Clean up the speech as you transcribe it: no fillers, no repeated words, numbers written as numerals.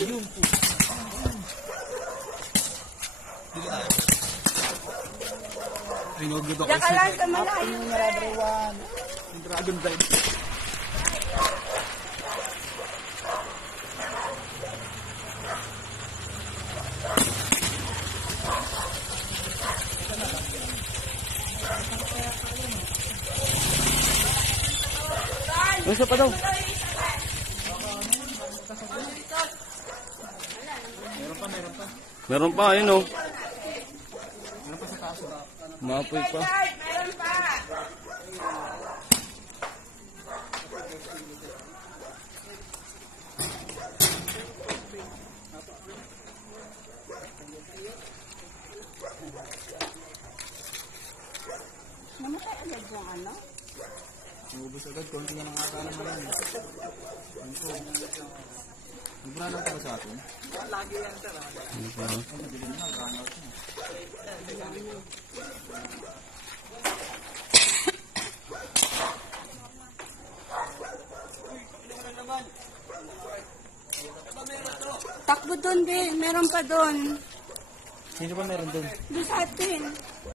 Ayun po. Ay, nagod ako. Diyan ka lang sa malayo. Yung dragon dive. Gusto pa daw. Meron pa, ayun oh. Meron pa sa kaso. Maapoy pa. Meron pa. Namatay agad yung ano? Nagubos agad. Konti na lang ata naman yan. Ano po? Nagbrana ka ba sa atin? Lagi yan sir. Madilim na. Brana out na. Takbo doon, be. Meron pa doon. Sino ba meron doon? Doon sa atin.